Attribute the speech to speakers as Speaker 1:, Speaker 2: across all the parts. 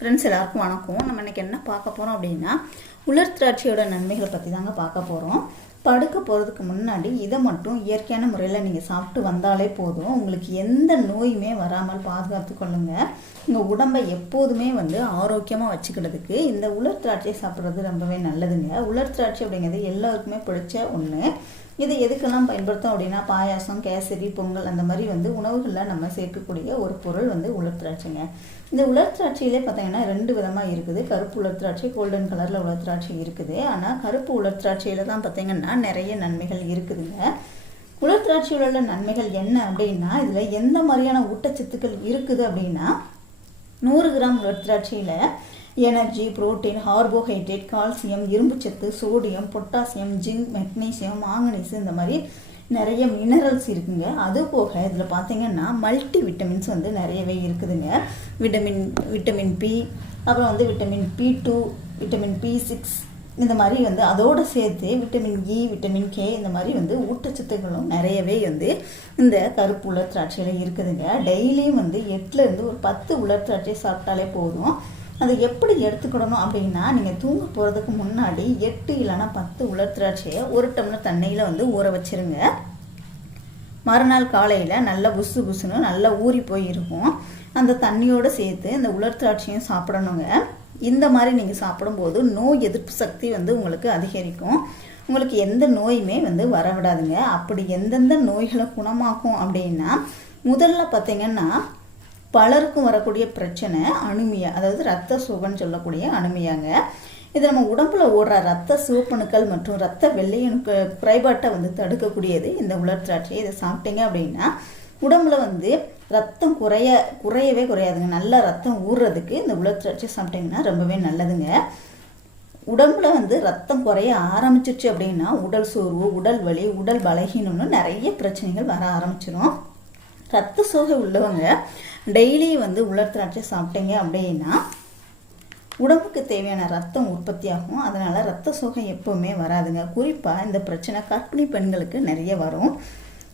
Speaker 1: Friends எல்லாருக்கும் வணக்கம். நம்ம இன்னைக்கு என்ன பார்க்க போகிறோம் அப்படின்னா உலர் திராட்சையோட நன்மைகளை பற்றி தாங்க பார்க்க போகிறோம் படுக்க போகிறதுக்கு முன்னாடி இதை மட்டும் இயற்கையான முறையில் நீங்கள் சாப்பிட்டு வந்தாலே போதும். உங்களுக்கு எந்த நோயுமே வராமல் பாதுகாத்து கொள்ளுங்கள் உங்கள் உடம்பை எப்போதுமே வந்து ஆரோக்கியமாக வச்சுக்கிறதுக்கு இந்த உலர் திராட்சை சாப்பிட்றது ரொம்பவே நல்லதுங்க. உலர் திராட்சை அப்படிங்கிறது எல்லாருக்குமே பிடிச்ச ஒன்று இது எதுக்கெல்லாம் பயன்படுத்தும் அப்படின்னா பாயாசம் கேசரி பொங்கல் அந்த மாதிரி வந்து உணவுகளில் நம்ம சேர்க்கக்கூடிய ஒரு பொருள் வந்து உலர் திராட்சைங்க. இந்த உலர் திராட்சையிலே பார்த்தீங்கன்னா ரெண்டு விதமாக இருக்குது. கருப்பு உலர் திராட்சை கோல்டன் கலரில் உலர் திராட்சை இருக்குது. ஆனால் கருப்பு உலர் திராட்சையில் தான் பார்த்தீங்கன்னா நிறைய நன்மைகள் இருக்குதுங்க. உலர் திராட்சையில் உள்ள நன்மைகள் என்ன அப்படின்னா இதில் எந்த மாதிரியான ஊட்டச்சத்துக்கள் இருக்குது அப்படின்னா நூறு கிராம் உலர் திராட்சையில் எனர்ஜி புரோட்டீன் கார்போஹைட்ரேட் கால்சியம் இரும்புச்சத்து sodium potassium zinc magnesium manganese இந்த மாதிரி நிறைய மினரல்ஸ் இருக்குங்க. அது போக இதில் பார்த்தீங்கன்னா மல்டி விட்டமின்ஸ் வந்து நிறையவே இருக்குதுங்க. விட்டமின் விட்டமின் பி அப்புறம் வந்து vitamin B two vitamin B six இந்த மாதிரி வந்து அதோடு சேர்த்து விட்டமின் இ விட்டமின் கே இந்த மாதிரி வந்து ஊட்டச்சத்துக்களும் நிறையவே வந்து இந்த கருப்பு உலர் திராட்சையில் இருக்குதுங்க. டெய்லியும் வந்து எட்டுலேருந்து ஒரு பத்து உலர் திராட்சை சாப்பிட்டாலே போதும். அதை எப்படி எடுத்துக்கிடணும் அப்படின்னா நீங்கள் தூங்க போகிறதுக்கு முன்னாடி எட்டு இல்லைன்னா பத்து உலர் திராட்சையை ஒரு டம்ளர் தண்ணியில் வந்து ஊற வச்சிருங்க. மறுநாள் காலையில் நல்லா புசு புசுன்னு நல்லா ஊறி போயிருக்கும். அந்த தண்ணியோடு சேர்த்து இந்த உலர் திராட்சையும் சாப்பிடணுங்க. இந்த மாதிரி நீங்கள் சாப்பிடும்போது நோய் எதிர்ப்பு சக்தி வந்து உங்களுக்கு அதிகரிக்கும். உங்களுக்கு எந்த நோயுமே வந்து வரவிடாதுங்க. அப்படி எந்தெந்த நோய்களை குணமாக்கும் அப்படின்னா முதல்ல பார்த்தீங்கன்னா பலருக்கும் வரக்கூடிய பிரச்சனை அனுமியா அதாவது ரத்த சோகன்னு சொல்லக்கூடிய அனுமியாங்க. இது நம்ம உடம்புல ஓடுற ரத்த சிவப்பணுக்கள் மற்றும் ரத்த வெள்ளையணுக்கு குறைபாட்டை வந்து தடுக்கக்கூடியது இந்த உலர் திராட்சை இதை சாப்பிட்டீங்க அப்படின்னா உடம்புல வந்து ரத்தம் குறைய குறையவே குறையாதுங்க. நல்லா ரத்தம் ஊறுறதுக்கு இந்த உலர் திராட்சை சாப்பிட்டீங்கன்னா ரொம்பவே நல்லதுங்க. உடம்புல வந்து ரத்தம் குறைய ஆரம்பிச்சிருச்சு அப்படின்னா உடல் சோர்வு உடல் வலி உடல் பலகீனம்னு நிறைய பிரச்சனைகள் வர ஆரம்பிச்சிடும் ரத்த சோகை உள்ளவங்க டெய்லி வந்து உலர் திராட்சை சாப்பிட்டீங்க அப்படின்னா உடம்புக்கு தேவையான ரத்தம் உற்பத்தி ஆகும் அதனால் ரத்த சோகை எப்போவுமே வராதுங்க. குறிப்பாக இந்த பிரச்சனை கர்ப்பிணி பெண்களுக்கு நிறைய வரும்.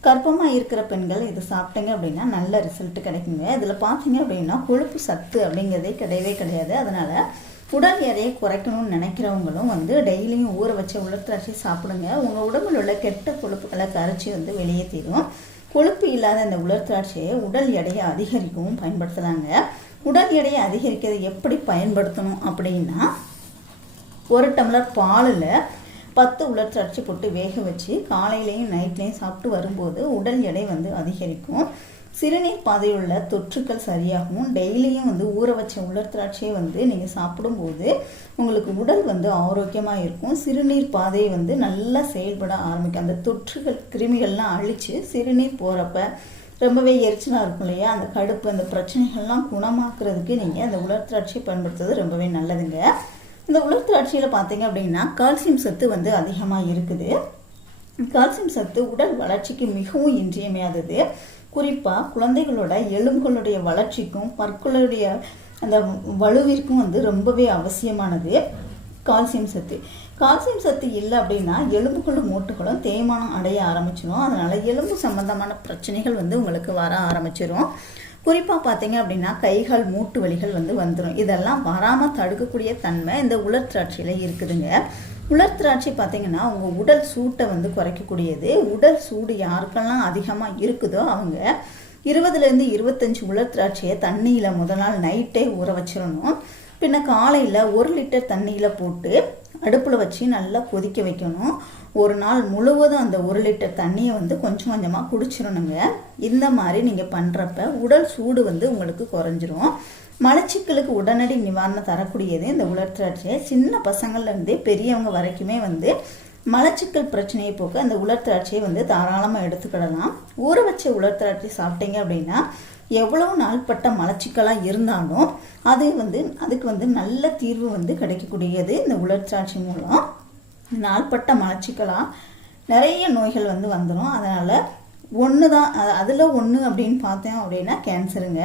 Speaker 1: கர்ப்பமாக இருக்கிற பெண்கள் இது சாப்பிட்டீங்க அப்படின்னா நல்ல ரிசல்ட் கிடைக்குங்க. இதில் பார்த்தீங்க அப்படின்னா கொழுப்பு சத்து அப்படிங்கிறதே கிடையவே கிடையாது. அதனால் உடல் எடையை குறைக்கணும்னு நினைக்கிறவங்களும் வந்து டெய்லியும் ஊற வச்ச உலர் சாப்பிடுங்க. உங்கள் உடம்புல உள்ள கெட்ட கொழுப்புகளை கரைச்சி வந்து வெளியேற்றிடும் கொழுப்பு இல்லாத இந்த உலர்த்திராட்சியை உடல் எடையை அதிகரிக்கவும் பயன்படுத்தலாங்க. உடல் எடையை அதிகரிக்கிறது எப்படி பயன்படுத்தணும் அப்படின்னா ஒரு டம்ளர் பாலில் பத்து உலர் திராட்சை போட்டு வேக வச்சு காலையிலையும் நைட்லேயும் சாப்பிட்டு வரும்போது உடல் எடை வந்து அதிகரிக்கும். சிறுநீர் பாதையில் உள்ள தொற்றுக்கள் சரியாகும் டெய்லியும் வந்து ஊற வச்ச உலர் திராட்சையை வந்து நீங்கள் சாப்பிடும்போது உங்களுக்கு உடல் வந்து ஆரோக்கியமாக இருக்கும். சிறுநீர் பாதையை வந்து நல்லா செயல்பட ஆரம்பிக்கும். அந்த தொற்றுகள் கிருமிகள்லாம் அழித்து சிறுநீர் போகிறப்ப ரொம்பவே எரிச்சலாக இருக்கும் இல்லையா? அந்த கடுப்பு அந்த பிரச்சனைகள்லாம் குணமாக்குறதுக்கு நீங்கள் அந்த உலர் திராட்சை பயன்படுத்துறது ரொம்பவே நல்லதுங்க. இந்த உலர் திராட்சையில் பார்த்தீங்க அப்படின்னா கால்சியம் சத்து வந்து அதிகமாக இருக்குது. கால்சியம் சத்து உடல் வளர்ச்சிக்கு மிகவும் இன்றியமையாதது. குறிப்பாக குழந்தைகளோட எலும்புகளுடைய வளர்ச்சிக்கும் பற்களுடைய அந்த வலுவிற்கும் வந்து ரொம்பவே அவசியமானது கால்சியம் சத்து. கால்சியம் சத்து இல்லை அப்படின்னா எலும்புகளும் மூட்டுகளும் தேய்மானம் அடைய ஆரம்பிச்சிடும் அதனால் எலும்பு சம்பந்தமான பிரச்சனைகள் வந்து உங்களுக்கு வர ஆரம்பிச்சிடும் குறிப்பாக பார்த்தீங்க அப்படின்னா கைகள் மூட்டு வலிகள் வந்து வந்துடும் இதெல்லாம் வராமல் தடுக்கக்கூடிய தன்மை இந்த உலர் திராட்சையில் இருக்குதுங்க. உலர் திராட்சை பார்த்தீங்கன்னா உங்கள் உடல் சூட்டை வந்து குறைக்கக்கூடியது. உடல் சூடு யாருக்கெல்லாம் அதிகமாக இருக்குதோ அவங்க இருபதுலேருந்து இருபத்தஞ்சி உலர் திராட்சையை தண்ணியில் முதல் நாள் நைட்டே ஊற வச்சிடணும் பின்ன காலையில் ஒரு லிட்டர் தண்ணியில் போட்டு அடுப்பில் வச்சு நல்லா கொதிக்க வைக்கணும். ஒரு நாள் முழுவதும் அந்த ஒரு லிட்டர் தண்ணியை வந்து கொஞ்சம் கொஞ்சமாக குடிச்சிடணுங்க. இந்த மாதிரி நீங்கள் பண்ணுறப்ப உடல் சூடு வந்து உங்களுக்கு குறைஞ்சிரும். மலச்சிக்கலுக்கு உடனடி நிவாரணம் தரக்கூடியது இந்த உலர் திராட்சை சின்ன பசங்கள்லேருந்து பெரியவங்க வரைக்குமே வந்து மலச்சிக்கல் பிரச்சனையை போக்க அந்த உலர் திராட்சையை வந்து தாராளமாக எடுத்துக்கிடலாம். ஊற வச்ச உலர் திராட்சை சாப்பிட்டீங்க அப்படின்னா எவ்வளோ நாள்பட்ட மலச்சிக்கலாக இருந்தாலும் அது வந்து அதுக்கு வந்து நல்ல தீர்வு வந்து கிடைக்கக்கூடியது இந்த உலர் திராட்சை மூலம். நாள்பட்ட மலச்சிக்கலாம் நிறைய நோய்கள் வந்து வந்துடும் அதனால் ஒன்று தான் அதில் ஒன்று அப்படின்னு பார்த்தேன் அப்படின்னா கேன்சருங்க.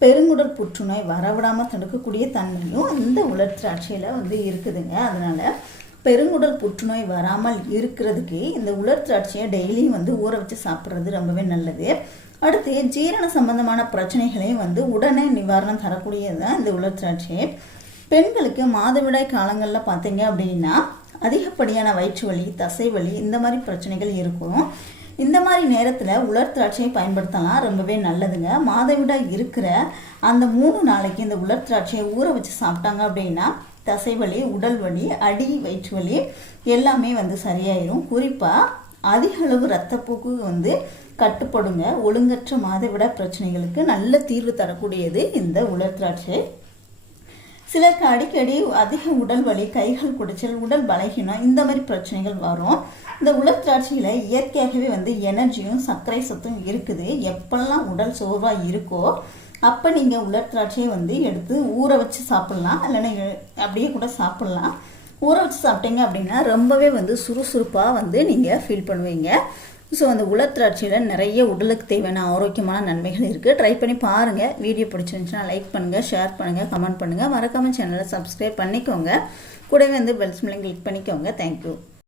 Speaker 1: பெருங்குடல் புற்றுநோய் வரவிடாமல் தடுக்கக்கூடிய தன்மையும் இந்த உலர் திராட்சையில் வந்து இருக்குதுங்க. அதனால் பெருங்குடல் புற்றுநோய் வராமல் இருக்கிறதுக்கு இந்த உலர் திராட்சையை டெய்லியும் வந்து ஊற வச்சு சாப்பிட்றது ரொம்பவே நல்லது. அடுத்து ஜீரண சம்பந்தமான பிரச்சனைகளையும் வந்து உடனே நிவாரணம் தரக்கூடியது தான் இந்த உலர் திராட்சை. பெண்களுக்கு மாதவிடாய் காலங்களில் பார்த்தீங்க அப்படின்னா அதிகப்படியான வயிற்று வலி தசை வலி இந்த மாதிரி பிரச்சனைகள் இருக்கும். இந்த மாதிரி நேரத்தில் உலர் திராட்சையை பயன்படுத்தலாம். ரொம்பவே நல்லதுங்க. மாதவிடாய் இருக்கிற அந்த மூணு நாளைக்கு இந்த உலர் திராட்சையை ஊற வச்சு சாப்பிட்டாங்க அப்படின்னா தசை வலி உடல் வலி அடி வயிற்று வலி எல்லாமே வந்து சரியாயிரும். குறிப்பாக அதிக அளவு ரத்தப்போக்கு வந்து கட்டுப்படுங்க. ஒழுங்கற்ற மாதவிட பிரச்சனைகளுக்கு நல்ல தீர்வு தரக்கூடியது இந்த உலர் திராட்சை. சிலருக்கு அடிக்கடி அதிக உடல் வலி கைகள் குடைச்சல் உடல் பலகீனம் இந்த மாதிரி பிரச்சனைகள் வரும். இந்த உலர் திராட்சையில் இயற்கையாகவே வந்து எனர்ஜியும் சர்க்கரை சத்தும் இருக்குது. எப்பெல்லாம் உடல் சோர்வாக இருக்கோ அப்போ நீங்கள் உலர் திராட்சையை வந்து எடுத்து ஊற வச்சு சாப்பிட்லாம். இல்லைன்னா அப்படியே கூட சாப்பிட்லாம். ஊற வச்சு சாப்பிட்டீங்க அப்படின்னா ரொம்பவே வந்து சுறுசுறுப்பாக வந்து நீங்கள் ஃபீல் பண்ணுவீங்க. ஸோ அந்த உலத்திராட்சியில் நிறைய உடலுக்கு தேவையான ஆரோக்கியமான நன்மைகள் இருக்குது ட்ரை பண்ணி பாருங்கள் வீடியோ பிடிச்சிருந்துச்சுன்னா லைக் பண்ணுங்கள் ஷேர் பண்ணுங்கள் கமெண்ட் பண்ணுங்கள் மறக்காமல் சேனலை சப்ஸ்கிரைப் பண்ணிக்கோங்க. கூடவே வந்து பெல்ஸ் மில்லையும் கிளிக் பண்ணிக்கோங்க. Thank you